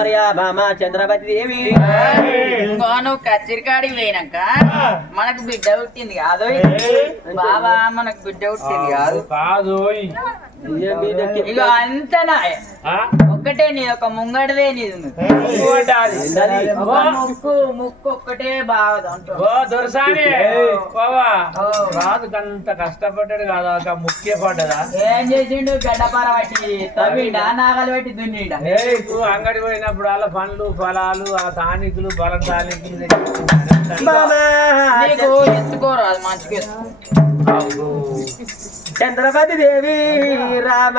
మరియా భామ చంద్రవతి దేవి. ఇంకో నువ్వు కచ్చిరికాడికి పోయినాక మనకు బిడ్డ పుట్టింది కాదు. బాబా మనకు బిడ్డ పుట్టింది కాదు. కాదు? ఇక అంతనా ఆ? ఒక్కటే నీ ఒక ముంగడిదే నీది ముక్కు ముక్కు ఒక్కటే బాగా ఓ దొరసాని. బావా రాదు అంత కష్టపడ్డాడు కాదా ఒక ముఖ్య పడ్డదా? ఏం చేసిండు? గడ్డపార పట్టి తవ్విండా నాగలు పెట్టి దున్నిండా. ఏయ్, నువ్వు అంగడి పోయినప్పుడు అలా పండ్లు ఫలాలు ఆ తానికులు బలం తానికులు భామ నీకు ఎత్తుకోరు అది మంచిగా. చంద్రవతి దేవి రామ.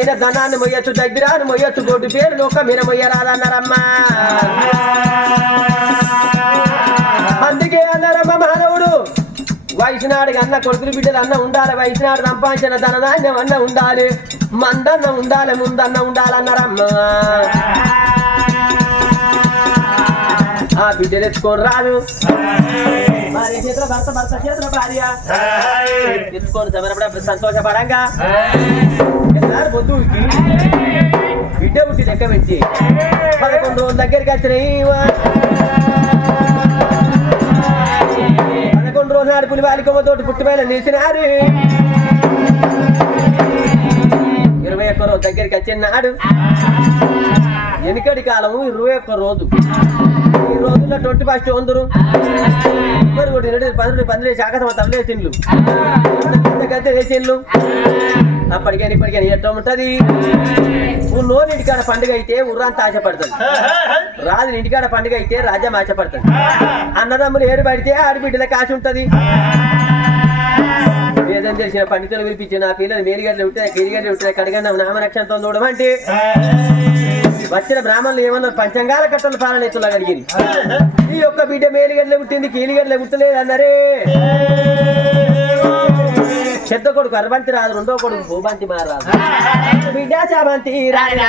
మీద ధనాన్ని మొయ్యొచ్చు దగ్గరాన్ని మొయ్యొచ్చు గొడ్డు పేరు లోక మీద మొయ్యరాదన్నారమ్మా. అందుకే అన్నారమ్మ మానవుడు వయసునాడికి అన్న కొడుకులు బిడ్డలు అన్న ఉండాలి వయసునాడు సంపాదించిన ధనధాన్యం అన్న ఉండాలి మందన్న ఉండాలి ముందన్న ఉండాలన్నారమ్మా. ఆ బిడ్డలు ఎత్తుకొని రాదు. భార్య చేతిలో భర్త భర్త చేతిలో భార్య. ఎత్తుకొని సమరపడ సంతోషపడంగా. ఎన్నాడు పొద్దుకి బిడ్డ పుట్టి లెక్క పెట్టి పదకొండు రోజుల దగ్గరికి వచ్చినాయి. పదకొండు రోజుల నాడు పులి వాలికొమ్మ తోటి పుట్టిపోయిన నిలిచినారు. ఇరవై ఒక్క రోజు దగ్గరికి వచ్చినాడు వెనుకటి కాలము ఇరవై ఒక్క రోజు. ఈ రోజుల్లో ట్వంటీ ఫస్ట్ వందరు. మరి ఒకటి రెండు పది పందిరే శాఖ తల్లి తిండ్లు గద్దె వేసిండ్లు. అప్పటికైనా ఇప్పటికైనా ఎట్లా ఉంటది? ఊళ్ళోని ఇంటికాడ పండుగ అయితే ఊరంతా ఆశపడుతుంది రాజు ఇంటికాడ పండుగ అయితే రాజ్యం ఆశపడుతుంది అన్నదమ్ములు ఏరు పడితే ఆడబిడ్డలకు ఆశ ఉంటది. వేదం తెలిసిన పండితులు పిలిపించిన పిల్లలు మేలుగడ్డలు ఉంటాయి గిరిగడ్డలు ఉంటాయి కడిగందం నామరక్షణతో చూడమంటే వచ్చిన బ్రాహ్మణులు ఏమన్నారు? పంచంగాల కట్టలు పాలన ఎత్తులా కలిగింది. ఈ యొక్క బిడ్డ మేలుగడ్డలు పుట్టింది కీలిగడ్డలు పుట్టలేదు అన్నారే. పెద్ద కొడుకు అరవంతి రాదు రెండో కొడుకు భూబంతి మారాదు. బిడ్డ చామంతి రాని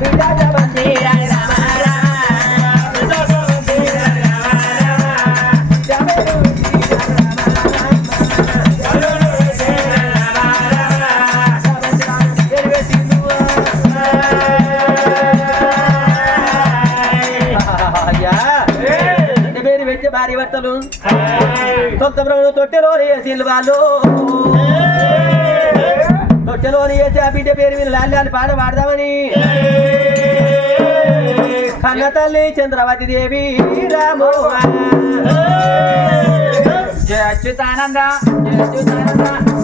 బిడ్డ చామంతి వెచ్చ సొంత బ్రహ్మను తొట్టెలోని వేసిండు వాళ్ళు. తొట్టెలోని వేసి ఆ బిడ్డ పేరు మీద లాల్యాన్ని పాట పాడదామని. కన్న తల్లి చంద్రవతి దేవి రామో. జయ అచ్యుతానంద జయ అచ్యుతానంద.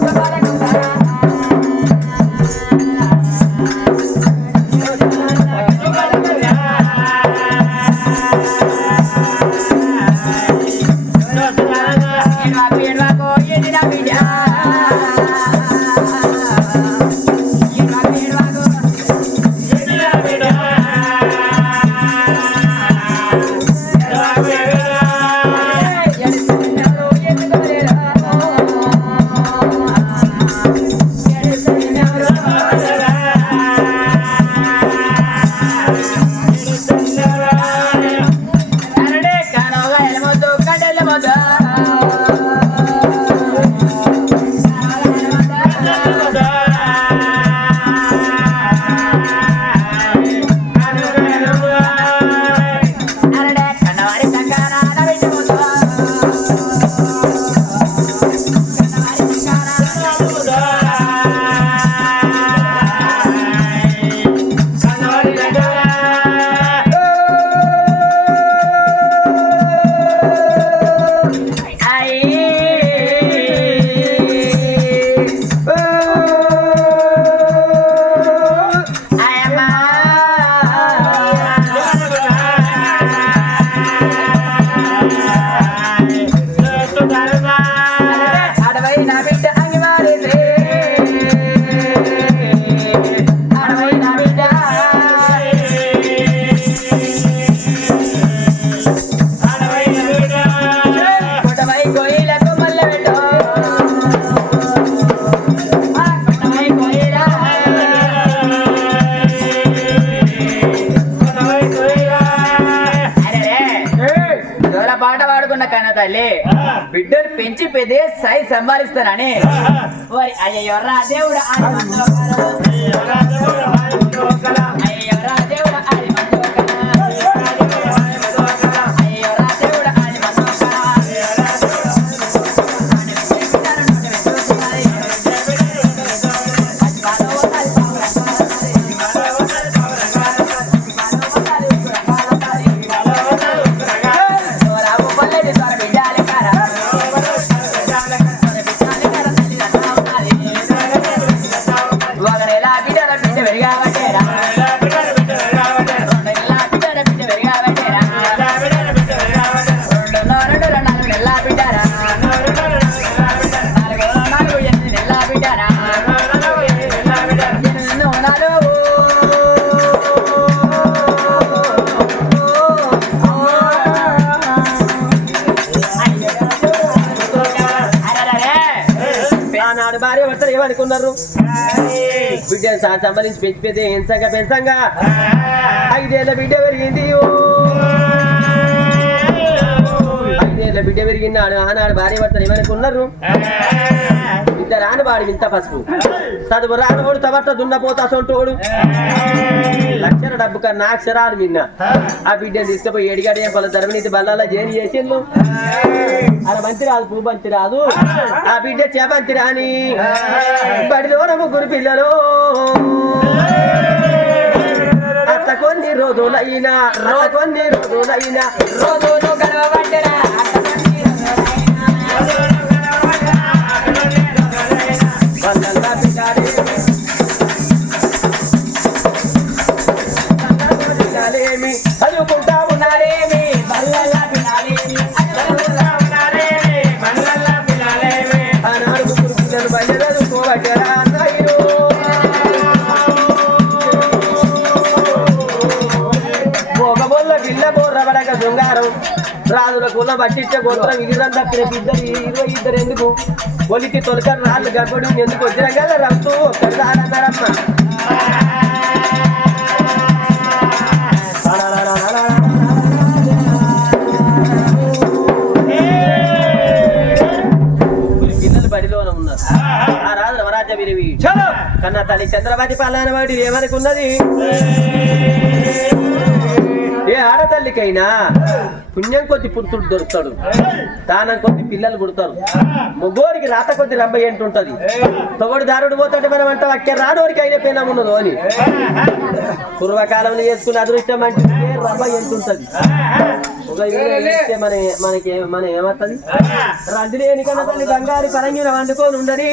Florida. తల్లి. బిడ్డలు పెంచి పెదే సాయి సంభాలిస్తానని వారి అయ్యో రా అందరు? బిడ్డ సంబంధించి పెంచి పెద్ద పెంచంగా పెంచంగా. ఐదేళ్ళ బిడ్డ పెరిగింది. ఐదేళ్ళ బిడ్డ పెరిగింది ఆనాడు భార్య భర్తలు ఏమనుకున్నారు ఇద్దరు ఆనవాడి ఇంత పసుపు. చదువు రానోడు తబట్ట దున్నపోతా సొంటోడు. లక్షల డబ్బు కన్నా అక్షరాలు మిన్న ఆ బిడ్డను తీసుకుపోయి ఏడిగాడు ఏం పలు ధర్మనీతి బల్లాల జైలు చేసిండు. అలా మంచి రాదు పూ మంచి రాదు ఆ బిడ్డ చేపంచి రాని బడిలో ముగ్గురు పిల్లలు. అత్త కొన్ని రోజులైనా అత్త కొన్ని రోజులైనా రోజులు గడవ బోర్రబడక శృంగారం. రాజుల కుల పట్టించే గోత్రం ఇగిరం తప్పిన ఇద్దరు ఇరవై ఇద్దరు ఎందుకు? ఒలికి తొలక రాళ్ళు గబ్బడి ఎందుకు వచ్చిన గల్ల రమ్ము ఒక్కసారన్నారమ్మ ముగ్గురు పిల్లలు బడిలోన ఉన్నారు. ఆ రాజు నవరాజ్య విరివి. కన్నా తల్లి చంద్రమతి పల్లాన వాటి ఏమనుకున్నది? ఆడతల్లికైనా పుణ్యం కొద్ది పురుషుడు దొరుకుతాడు. దానం కొద్ది పిల్లలు పుడతారు. మొగోడికి రాత కొద్ది రంబ ఏంటుంటది తొగడు దారుడు పోతాడు మనం అంట అక్కడ రానోరికి అయిన పేనం ఉన్నదో అని. పూర్వకాలంలో చేసుకున్న అదృష్టం అంటే రంబ ఎంతుంటది ఒక మన మనకి మన ఏమవుతుంది? రండి లేని తల్లి బంగారు పరంగిన వండుకొని ఉండని.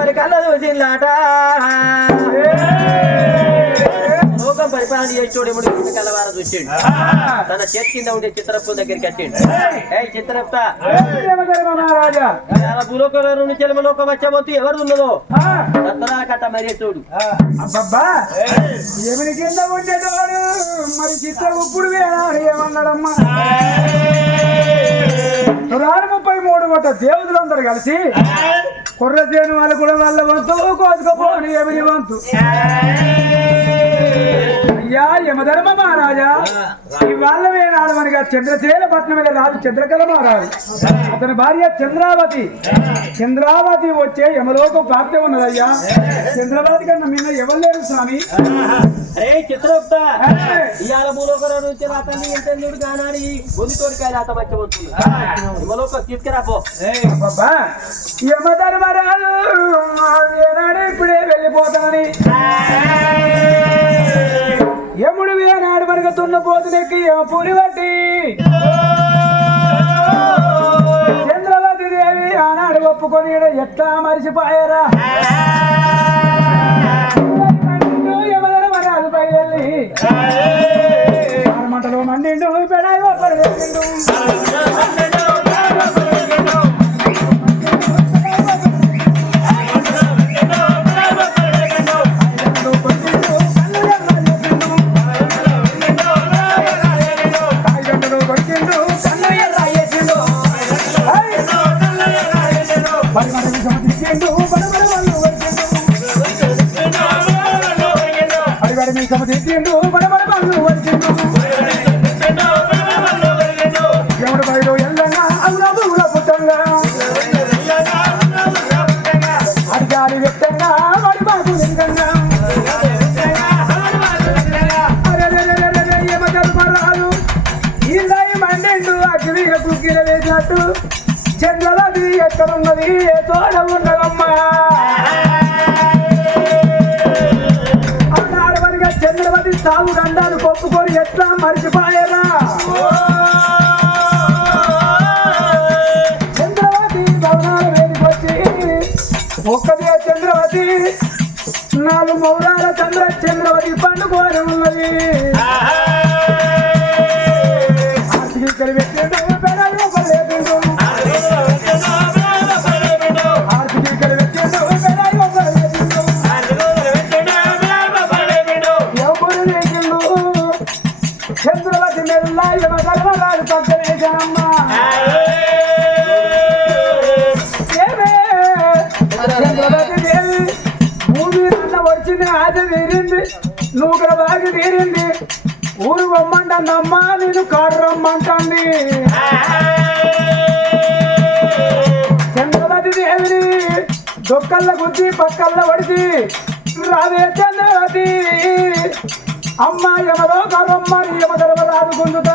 మరి కళ్ళదు జిల్లాట పరిపాలన చేసేవాడు ఎముడు కళ్ళవార చూసిండు. తన చేతి కింద ఉండే చిత్రపు దగ్గరికి వచ్చిండు. ఏ చిత్రప్త భూలోకంలో నుంచి ఎవరు ఉన్నదో? దత్తరా కట్ట మరీ చూడు అబ్బబ్బా. ఏమిని కింద ఉండేటవాడు మరి చిత్ర ఉప్పుడు వేయాలి ఏమన్నాడమ్మా? రాను ముప్పై మూడు గొట్ట దేవుదులందరూ కలిసి కుర్రసేను వాళ్ళ కూడా వాళ్ళ వంతు కోసుకపోని ఏమిని వంతు. అయ్యా యమధర్మ మహారాజా. ఈ వాళ్ళమే నాడమనిగా చంద్రసేన పట్నం మీద రాజు చంద్రకళ మహారాజు. అతని భార్య చంద్రావతి. చంద్రావతి వచ్చే యమలోకం ప్రాప్తి ఉన్నదయ్యా. చంద్రావతి కన్నా మీద ఎవరు లేరు స్వామి? అరే చిత్రగుప్త! ఇవాళ నుంచి ఎంతెందుడు తీసుకురాపో యమధర్మరాజు ఇప్పుడే వెళ్ళిపోతానని. మనకు తున్న పోతునెక్కి చంద్రవతి దేవి ఆనాడు ఒప్పుకొని ఎట్లా మరిచిపోయారా? మంటలో మండిండు పెడాయి alone. నాలుగు మౌరాల చంద్ర చంద్రవతి పండుకోని ఉన్నది. ఇక్కడ పెట్టేటప్పుడు చంద్రవతి మెల్ల ఇరవై పక్కనే జనమ్మా అంటానమ్మా నేను కర్రమ్మంటాన్ని చంద్రవతి దేవిని దొక్కల్ల గుద్ది పక్కల్ల పడిచి రావే చంద్రవతి. అమ్మ యమలో కర్రమ్మ యమధర్మ రాదు గుంజుత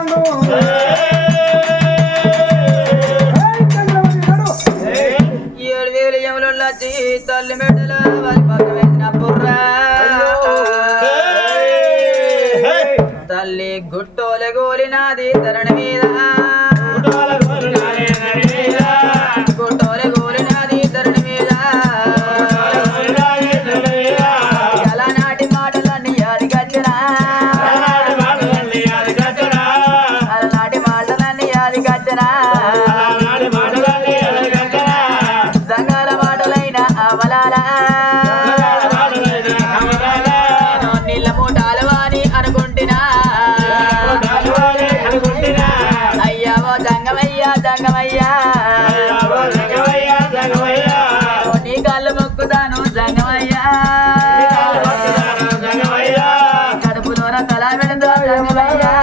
కళ జగవయ్యా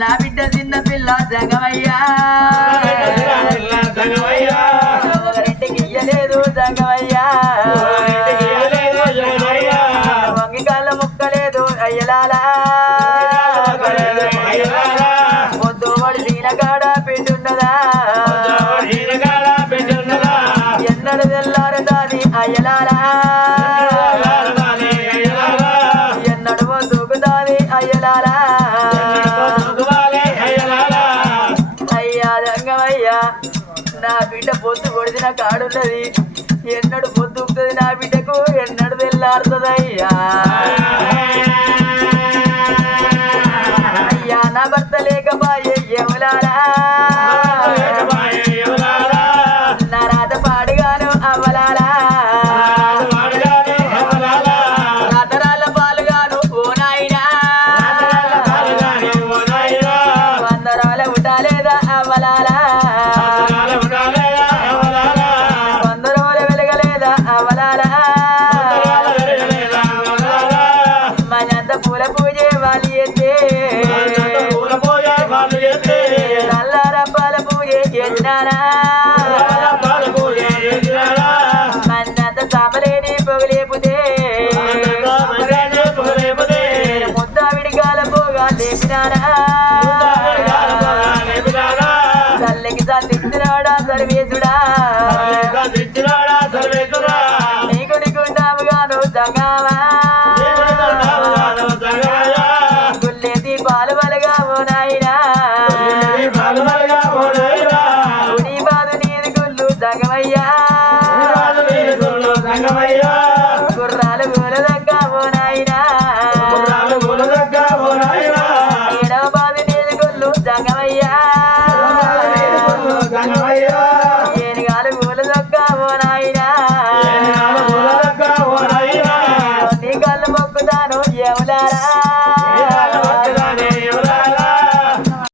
నా బిడ్డ పిల్ల జగవయ్యా ఒకరింటికి ఇయ్యలేదు జగవయ్యా వంగికాల ముక్కలేదు అయ్యలాలా పొద్దు వాడి దీనగాడ పెట్టున్నదా ఎన్నడు తెల్లారదాది అయ్యలాలా. ఉన్నది నా కాడున్నది ఎన్నడు పొద్దుకుతుంది నా బిడ్డకు ఎన్నడు తెల్లారుతుందయ్యా. అయ్యా నా భర్త లేకపాయే ఎవలారా